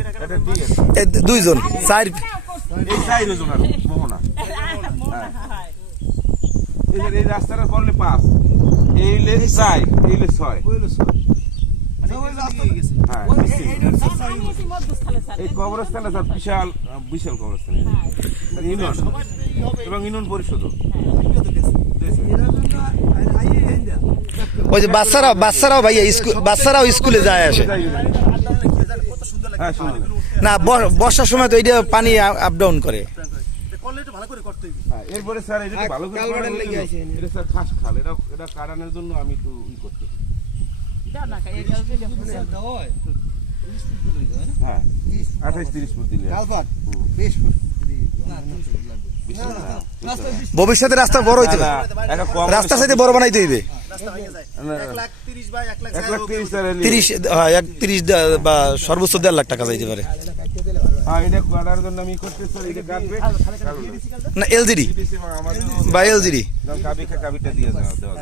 এটা ঠিক আছে। দুইজন চার এই সাইড ওজন আর মোহনা। এই রাস্তাটা করলে 5, এই লে 4, এই লে 6। হ্যাঁ, এই কবরস্থানটা স্যার বিশাল বিশাল কবরস্থান ইউনিয়ন এবং ইউনিয়ন পরিষদ। ওই যে বাচ্চারাও ভাইয়া বাচ্চারাও স্কুলে যায় আসে হ্যাঁ শুনুন, না, বর্ষার সময় তো এইটা পানি আপ ডাউন করে। এরপরে স্যার এটা ভালো করে এটা স্যার খাস খাল, এটা কাটানোর জন্য আমি একটু করতে। হ্যাঁ 28-30 ফুট দিলে ভবিষ্যতে রাস্তা বড় হইতে হবে, রাস্তা সাইডে বড় বানাইতে হইবে। 30 বা সর্বোচ্চ 1.5 লাখ টাকা যাইতে পারে। হ্যাঁ এটা কাটার জন্য আমি করতে স্যার এটা কাটবে না এলজিডি বা এলজিডি কাবিটা দিয়ে দেওয়া